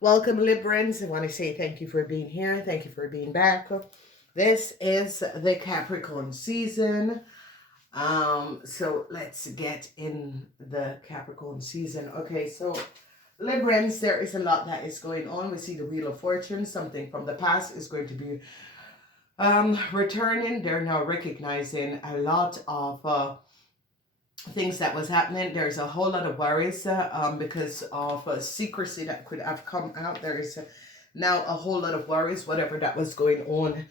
Welcome, Librans. I want to say thank you for being here. Thank you for being back. This is the Capricorn season. So let's get in the Capricorn season. Okay, so Librans, there is a lot that is going on. We see the Wheel of Fortune. Something from the past is going to be returning. They're now recognizing a lot of things that was happening. There's a whole lot of worries because of secrecy that could have come out. There is now a whole lot of worries, whatever that was going on.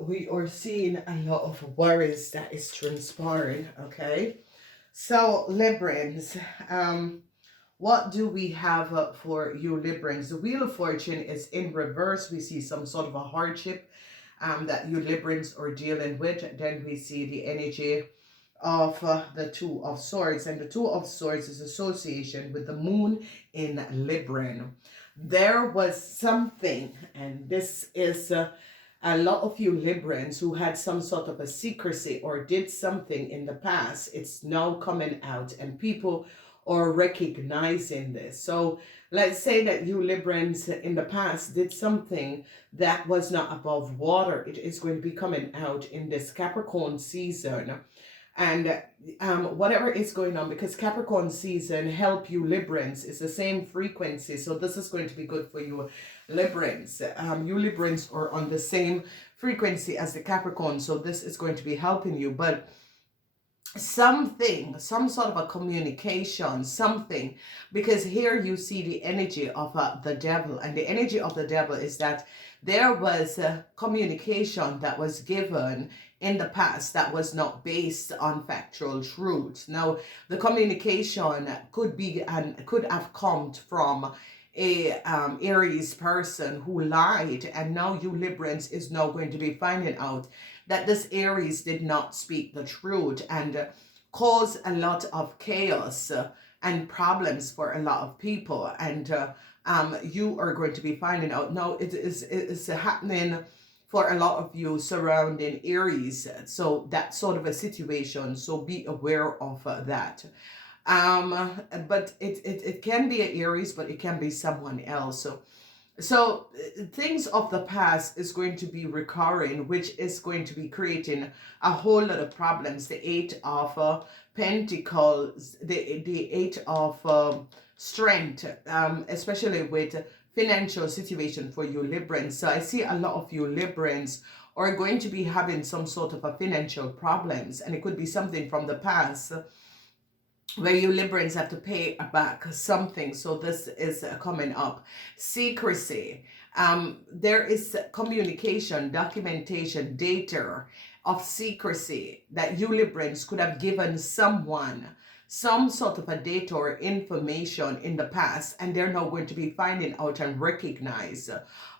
We are seeing a lot of worries that is transpiring. Okay, so Librans, what do we have for you, Librans? The Wheel of Fortune is in reverse. We see some sort of a hardship that you Librans are dealing with. Then we see the energy of the Two of Swords, and the Two of Swords is association with the moon in Libran. There was something, and this is a lot of you Librans who had some sort of a secrecy or did something in the past. It's now coming out, and people are recognizing this. So let's say that you Librans in the past did something that was not above water. It is going to be coming out in this Capricorn season, and whatever is going on, because Capricorn season help you Librans is the same frequency, so this is going to be good for you Librans. You Librans are on the same frequency as the Capricorn, so this is going to be helping you. But something, some sort of a communication, something, because here you see the energy of the devil, and the energy of the devil is that there was a communication that was given in the past that was not based on factual truth. Now, the communication could be and could have come from a Aries person who lied, and now you Librans is now going to be finding out that this Aries did not speak the truth, and cause a lot of chaos and problems for a lot of people. And you are going to be finding out now it's happening for a lot of you surrounding Aries. So that sort of a situation. So be aware of that. But it can be an Aries, but it can be someone else. So things of the past is going to be recurring, which is going to be creating a whole lot of problems. The Eight of Pentacles, the Eight of Strength, especially with financial situation for you Librans. So I see a lot of you Librans are going to be having some sort of a financial problems, and it could be something from the past where you Librans have to pay back something. So this is coming up. Secrecy. There is communication, documentation, data of secrecy that you Librans could have given someone some sort of a data or information in the past, and they're now going to be finding out and recognize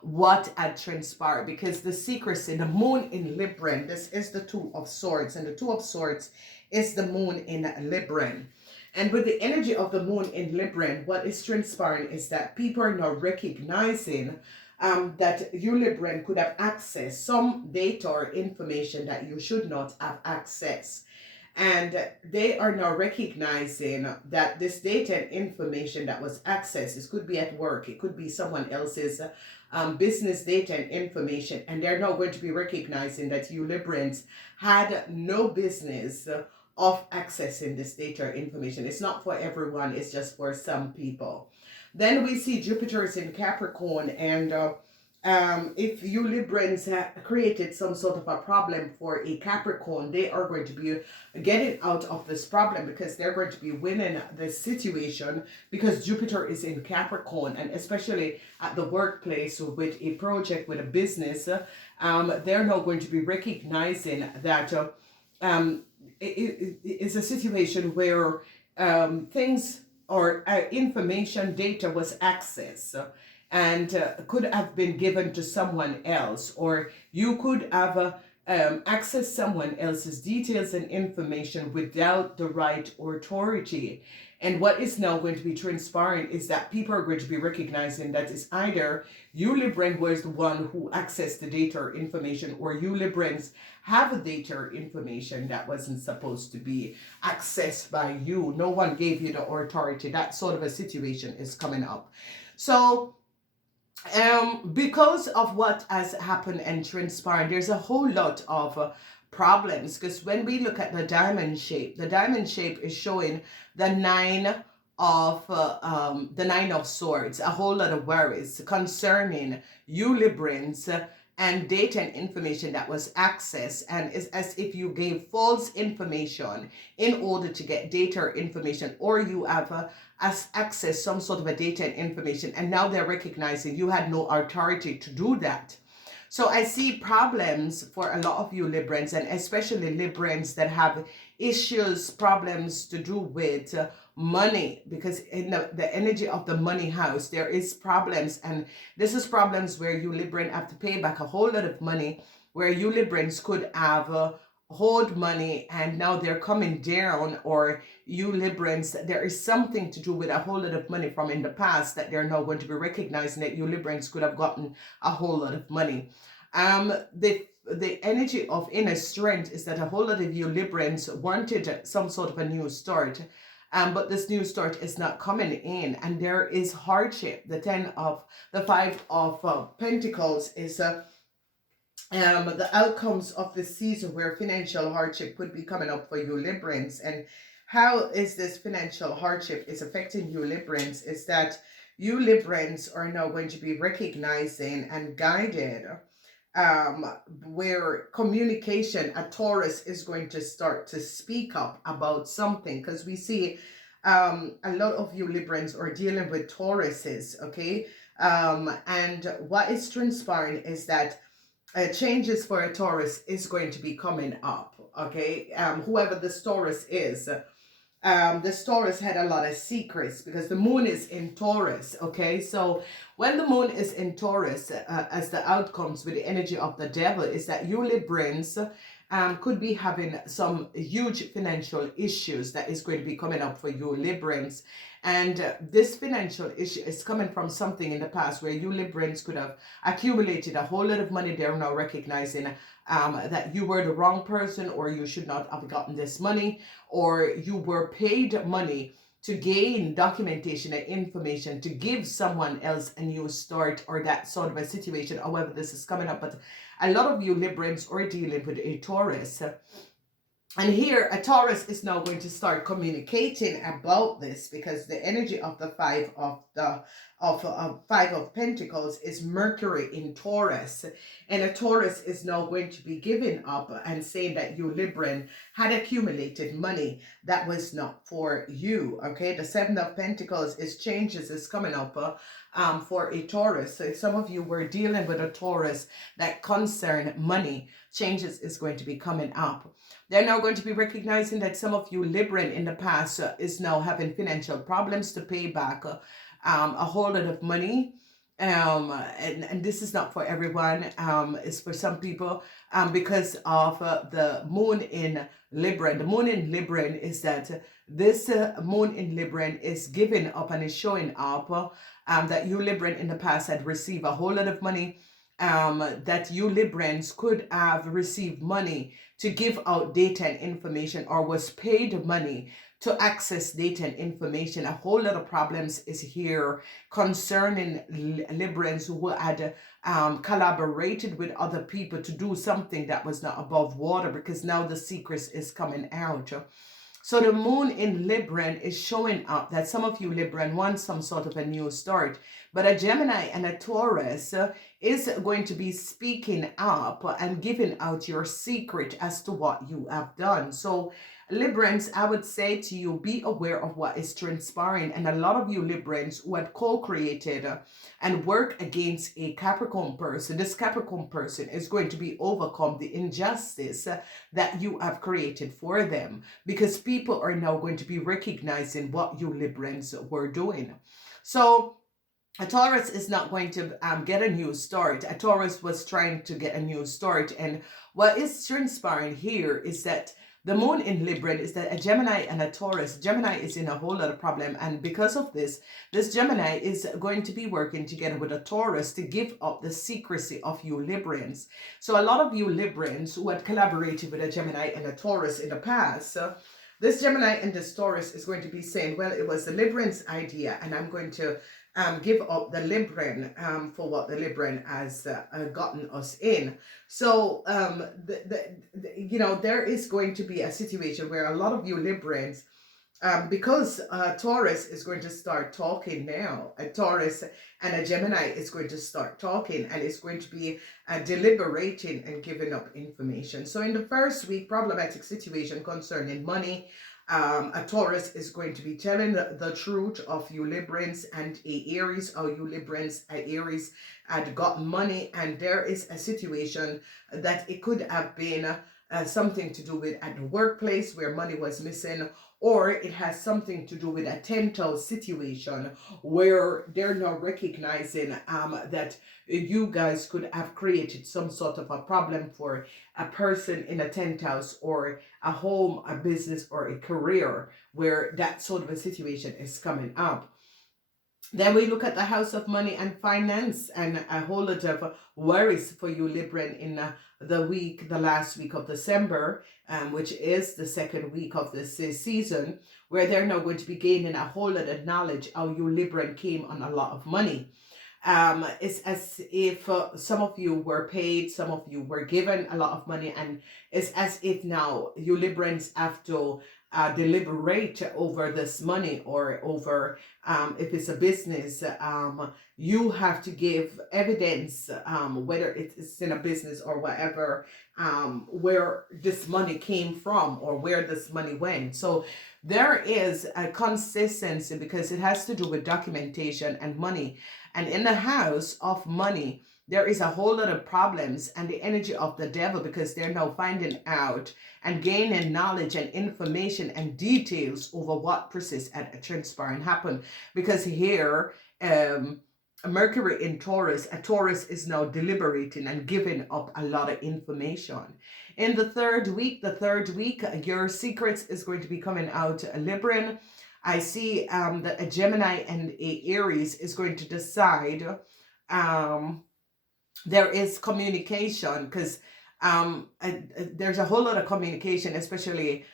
what had transpired, because the secrecy, the moon in Libran, this is the Two of Swords, and the Two of Swords is the moon in Libran. And with the energy of the moon in Libran, what is transpiring is that people are now recognizing that you Libran could have accessed some data or information that you should not have accessed. And they are now recognizing that this data and information that was accessed, it could be at work, it could be someone else's business data and information, and they're now going to be recognizing that you Librans had no business of accessing this data information. It's not for everyone, it's just for some people. Then we see Jupiter is in Capricorn, and if you Librans have created some sort of a problem for a Capricorn, they are going to be getting out of this problem, because they're going to be winning this situation, because Jupiter is in Capricorn, and especially at the workplace with a project, with a business, they're now going to be recognizing that it's a situation where things or information, data was accessed and could have been given to someone else, or you could have accessed someone else's details and information without the right authority. And what is now going to be transpiring is that people are going to be recognizing that it's either you Libran was the one who accessed the data or information, or you Librans have a data or information that wasn't supposed to be accessed by you. No one gave you the authority. That sort of a situation is coming up. So because of what has happened and transpired, there's a whole lot of problems. Because when we look at the diamond shape is showing the the nine of swords, a whole lot of worries concerning you Librans, and data and information that was accessed, and it's as if you gave false information in order to get data or information, or you have access some sort of a data and information, and now they're recognizing you had no authority to do that. So I see problems for a lot of you Librans, and especially Librans that have issues, problems to do with money, because in the energy of the money house, there is problems, and this is problems where you Libran have to pay back a whole lot of money, where you Librans could have hold money and now they're coming down, or you Librans, there is something to do with a whole lot of money from in the past that they're now going to be recognizing that you Librans could have gotten a whole lot of money. The energy of inner strength is that a whole lot of you Librans wanted some sort of a new start, but this new start is not coming in, and there is hardship. The five of Pentacles is the outcomes of the season where financial hardship could be coming up for you Librans. And how is this financial hardship is affecting you Librans is that you Librans are now going to be recognizing and guided where communication, a Taurus is going to start to speak up about something, because we see a lot of you Librans are dealing with Tauruses, okay? And what is transpiring is that changes for a Taurus is going to be coming up, okay? Whoever this Taurus is, this Taurus had a lot of secrets because the moon is in Taurus, okay? So when the moon is in Taurus, as the outcomes with the energy of the devil is that you Librans could be having some huge financial issues that is going to be coming up for you Librans. And this financial issue is coming from something in the past where you Librans could have accumulated a whole lot of money. They're now recognizing that you were the wrong person, or you should not have gotten this money, or you were paid money to gain documentation and information to give someone else a new start, or that sort of a situation. However, this is coming up, but a lot of you Librans are dealing with a Taurus. And here, a Taurus is now going to start communicating about this, because the energy of the five of Pentacles is Mercury in Taurus, and a Taurus is now going to be giving up and saying that you Libran had accumulated money that was not for you. Okay, the Seven of Pentacles is changes is coming up for a Taurus. So if some of you were dealing with a Taurus that concern money, changes is going to be coming up. They're now going to be recognizing that some of you Libran in the past is now having financial problems to pay back a whole lot of money. And this is not for everyone. It's for some people because of the moon in Libra. The moon in Libra is that this moon in Libra is giving up and is showing up that you Libran in the past had received a whole lot of money, that you Librans could have received money to give out data and information, or was paid money to access data and information. A whole lot of problems is here concerning Librans who had collaborated with other people to do something that was not above water, because now the secrets is coming out. So the moon in Libran is showing up that some of you Libran want some sort of a new start, but a Gemini and a Taurus is going to be speaking up and giving out your secret as to what you have done. So Librans, I would say to you, be aware of what is transpiring. And a lot of you Librans who had co-created and work against a Capricorn person, this Capricorn person is going to be overcome the injustice that you have created for them, because people are now going to be recognizing what you Librans were doing. So a Taurus is not going to get a new start. A Taurus was trying to get a new start. And what is transpiring here is that the moon in Libra is that a Gemini and a Taurus. Gemini is in a whole lot of problem. And because of this, this Gemini is going to be working together with a Taurus to give up the secrecy of you Librans. So a lot of you Librans who had collaborated with a Gemini and a Taurus in the past, this Gemini and this Taurus is going to be saying, well, it was the Librans' idea, and I'm going to give up the Libran for what the Libran has gotten us in. So, there is going to be a situation where a lot of you Librans, because Taurus is going to start talking now. A Taurus and a Gemini is going to start talking, and it's going to be deliberating and giving up information. So in the first week, problematic situation concerning money. A Taurus is going to be telling the truth of you Librans, and a Aries, or you Librans, a Aries had got money, and there is a situation that it could have been something to do with at the workplace where money was missing, or it has something to do with a 10th house situation where they're now recognizing that you guys could have created some sort of a problem for a person in a 10th house, or a home, a business, or a career where that sort of a situation is coming up. Then we look at the house of money and finance, and a whole lot of worries for you Libran in the last week of December, which is the second week of this season, where they're now going to be gaining a whole lot of knowledge how you Libran came on a lot of money. It's as if some of you were paid, some of you were given a lot of money, and it's as if now you Librans have to deliberate over this money, or over if it's a business, you have to give evidence, whether it's in a business or whatever, where this money came from or where this money went. So there is a consistency because it has to do with documentation and money. And in the house of money, there is a whole lot of problems and the energy of the devil, because they're now finding out and gaining knowledge and information and details over what persists and transpire and happen. Because here, Mercury in Taurus, a Taurus is now deliberating and giving up a lot of information. In the third week, your secrets is going to be coming out, Libran. I see that a Gemini and a Aries is going to decide. There is communication, because there's a whole lot of communication, especially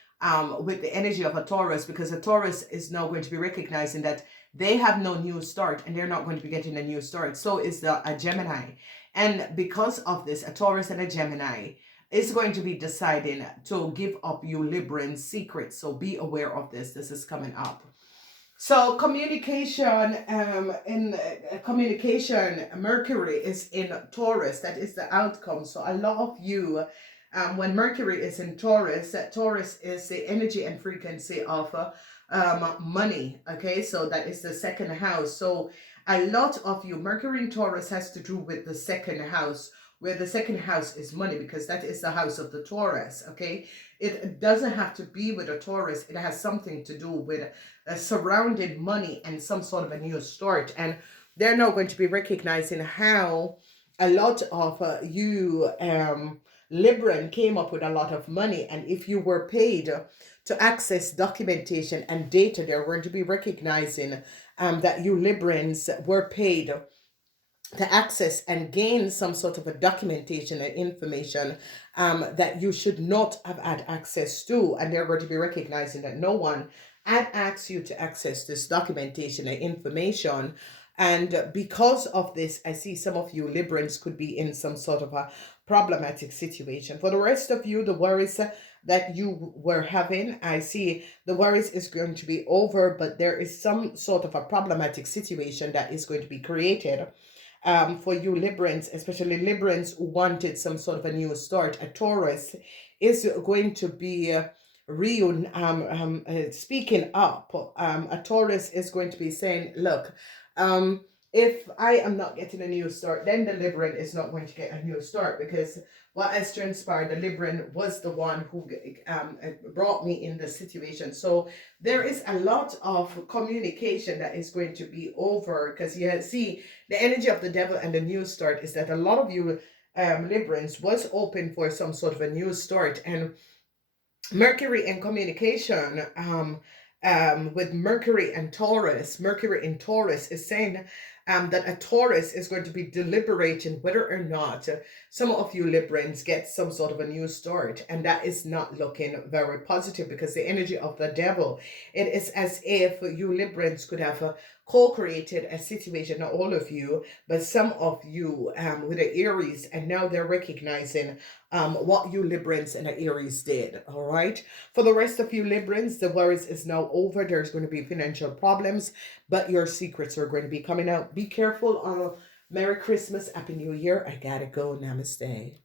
with the energy of a Taurus, because a Taurus is now going to be recognizing that they have no new start, and they're not going to be getting a new start. So is a Gemini. And because of this, a Taurus and a Gemini is going to be deciding to give up you Libran secrets. So be aware of this. This is coming up. So communication, communication, Mercury is in Taurus. That is the outcome. So a lot of you, when Mercury is in Taurus, Taurus is the energy and frequency of money. Okay, so that is the second house. So a lot of you, Mercury in Taurus has to do with the second house, where the second house is money, because that is the house of the Taurus. Okay, it doesn't have to be with a Taurus. It has something to do with surrounding money and some sort of a new start. And they're now going to be recognizing how a lot of you Libran came up with a lot of money, and if you were paid to access documentation and data, they're going to be recognizing that you Librans were paid to access and gain some sort of a documentation and information that you should not have had access to. And they're going to be recognizing that no one had asked you to access this documentation and information. And because of this, I see some of you Librans could be in some sort of a problematic situation. For the rest of you, the worries that you were having, I see the worries is going to be over, but there is some sort of a problematic situation that is going to be created for you Librans, especially Librans who wanted some sort of a new start. A Taurus is going to be speaking up. A Taurus is going to be saying, look, if I am not getting a new start, then the Libran is not going to get a new start, because what has transpired, the Libran was the one who brought me in this situation. So there is a lot of communication that is going to be over, because you see the energy of the devil and the new start is that a lot of you Librans was open for some sort of a new start. And Mercury in communication, with Mercury in Taurus is saying that a Taurus is going to be deliberating whether or not some of you Librans get some sort of a new start. And that is not looking very positive, because the energy of the devil, it is as if you Librans could have co-created a situation, not all of you, but some of you with the Aries, and now they're recognizing what you Librans and the Aries did. All right. For the rest of you Librans, the worries is now over. There's going to be financial problems, but your secrets are going to be coming out. Be careful. Merry Christmas, Happy New Year. I gotta go. Namaste.